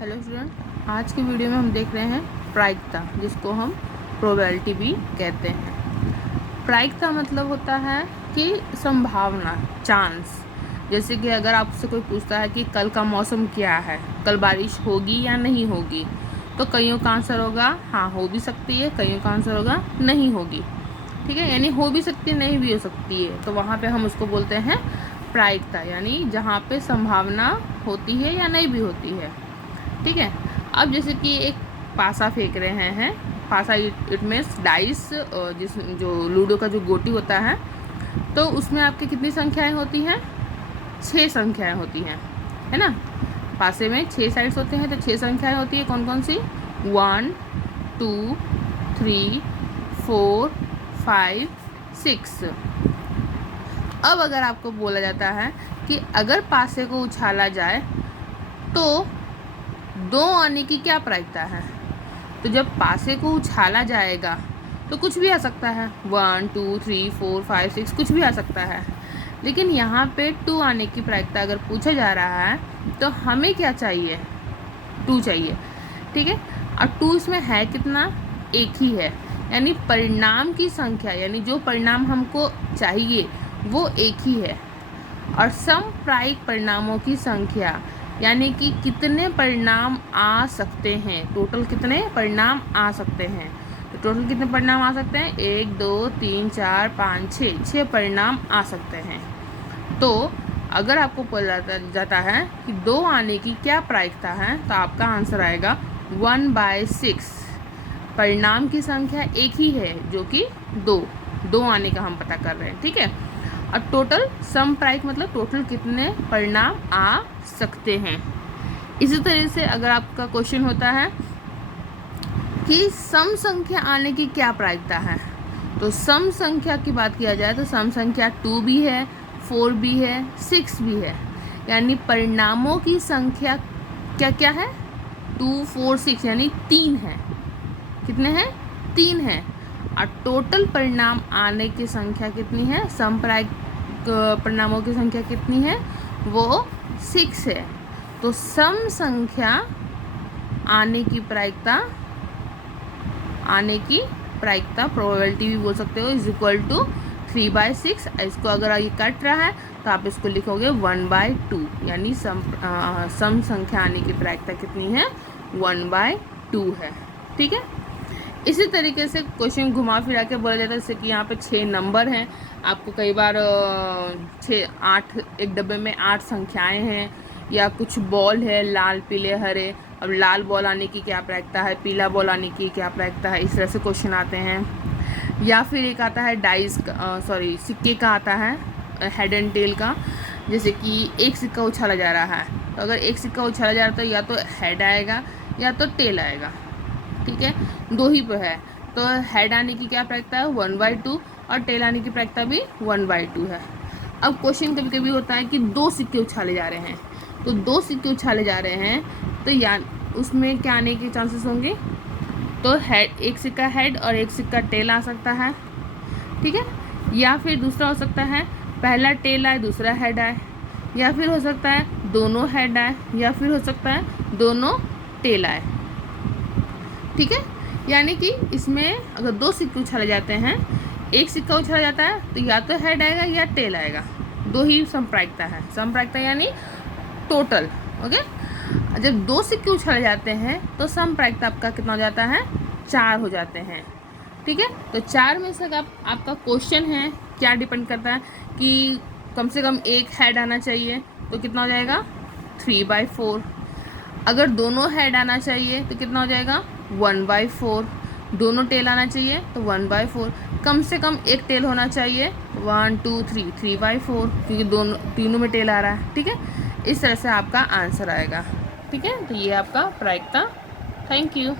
Hello student, आज की video में हम देख रहे हैं प्रायिकता, जिसको हम प्रोबेबिलिटी भी कहते हैं। प्रायिकता मतलब होता है कि संभावना, चांस। जैसे कि अगर आपसे कोई पूछता है कि कल का मौसम क्या है, कल बारिश होगी या नहीं होगी, तो कईयों का आंसर होगा हाँ हो भी सकती है, कईयों का आंसर होगा नहीं होगी। ठीक है, यानी हो भी सकती है, नहीं भी हो सकती है, तो वहाँ पे हम उसको बोलते हैं प्रायिकता, यानी जहाँ पे संभावना होती है या नहीं भी होती है। ठीक है, अब जैसे कि एक पासा फेंक रहे हैं, पासा इट मीन्स डाइस, जिस जो लूडो का जो गोटी होता है, तो उसमें आपकी कितनी संख्याएं होती हैं? 6 संख्याएं होती हैं, है ना। पासे में 6 साइड्स होते हैं, तो 6 संख्याएं होती है। कौन कौन सी? 1 2 3 4 5 6। अब अगर आपको बोला जाता है कि अगर पासे को उछाला जाए तो 2 आने की क्या प्रायिकता है, तो जब पासे को उछाला जाएगा तो कुछ भी आ सकता है, 1 2 3 4 5 6 कुछ भी आ सकता है। लेकिन यहाँ पे 2 आने की प्रायिकता अगर पूछा जा रहा है तो हमें क्या चाहिए? 2 चाहिए। ठीक है, और 2 इसमें है कितना? एक ही है, यानी परिणाम की संख्या, यानी जो परिणाम हमको चाहिए वो एक ही है। और समप्रायिक परिणामों की संख्या, यानी कि कितने परिणाम आ सकते हैं, टोटल कितने परिणाम आ सकते हैं। तो टोटल कितने परिणाम आ सकते हैं? 1 2 3 4 5 6 परिणाम आ सकते हैं। तो अगर आपको बोला जाता है कि 2 आने की क्या प्रायिकता है, तो आपका आंसर आएगा 1/6। परिणाम की संख्या एक ही है जो कि 2 आने का हम पता कर रहे हैं। ठीक है, और टोटल समप्रायिक मतलब टोटल कितने परिणाम आ सकते हैं। इसी तरह से अगर आपका क्वेश्चन होता है कि सम संख्या आने की क्या प्रायिकता है, तो सम संख्या की बात किया जाए तो सम संख्या 2 भी है, 4 भी है, 6 भी है, यानी परिणामों की संख्या क्या क्या है? 2 4 6, यानी 3 है। कितने हैं? 3 है। और टोटल परिणाम आने की संख्या कितनी है? समप्रायिक परिणामों की संख्या कितनी है? वो 6 है। तो सम संख्या आने की प्रायिकता प्रोबेबिलिटी भी बोल सकते हो, इज इक्वल टू 3/6। इसको अगर ये कट रहा है तो आप इसको लिखोगे 1/2, यानी सम संख्या आने की प्रायिकता कितनी है? 1/2 है। ठीक है, इसी तरीके से क्वेश्चन घुमा फिरा के बोला जाता है, जैसे कि यहाँ पे 6 नंबर हैं, आपको कई बार 6 8 एक डब्बे में 8 संख्याएं हैं, या कुछ बॉल है लाल पीले हरे, अब लाल बॉल आने की क्या प्रायिकता है, पीला बॉल आने की क्या प्रायिकता है, इस तरह से क्वेश्चन आते हैं। या फिर एक आता है डाइस का, सिक्के का आता है, हेड एंड टेल का। जैसे कि एक सिक्का उछाला जा रहा है, तो अगर एक सिक्का उछाला जा रहा है तो या तो हेड आएगा या तो टेल आएगा। ठीक है, 2 ही पे है, तो हेड आने की क्या प्रायिकता है? 1/2, और टेल आने की प्रायिकता भी 1/2 है। अब क्वेश्चन कभी कभी होता है कि 2 सिक्के उछाले जा रहे हैं, तो 2 सिक्के उछाले जा रहे हैं, तो या उसमें क्या आने के चांसेस होंगे? तो हेड, एक सिक्का हेड और एक सिक्का टेल आ सकता है। ठीक है, या फिर दूसरा हो सकता है पहला टेल आए दूसरा हेड आए, या फिर हो सकता है दोनों हेड आए, या फिर हो सकता है दोनों टेल आए। ठीक है, यानी कि इसमें अगर 2 सिक्के उछाले जाते हैं, एक सिक्का उछाला जाता है तो या तो हेड आएगा या टेल आएगा, 2 ही समप्रायिकता है। समप्रायिकता यानी टोटल। ओके, जब 2 सिक्के उछाले जाते हैं तो समप्रायिकता आपका कितना हो जाता है? 4 हो जाते हैं। ठीक है, तो 4 में से आपका क्वेश्चन है क्या डिपेंड करता है कि कम से कम एक हेड आना चाहिए, तो कितना हो जाएगा? 3/4। अगर दोनों हेड आना चाहिए तो कितना हो जाएगा? 1/4। दोनों टेल आना चाहिए तो 1/4। कम से कम एक टेल होना चाहिए, 1 2 3 3/4, क्योंकि तीनों में टेल आ रहा है। ठीक है, इस तरह से आपका आंसर आएगा। ठीक है, तो ये आपका प्रायिकता। Thank you.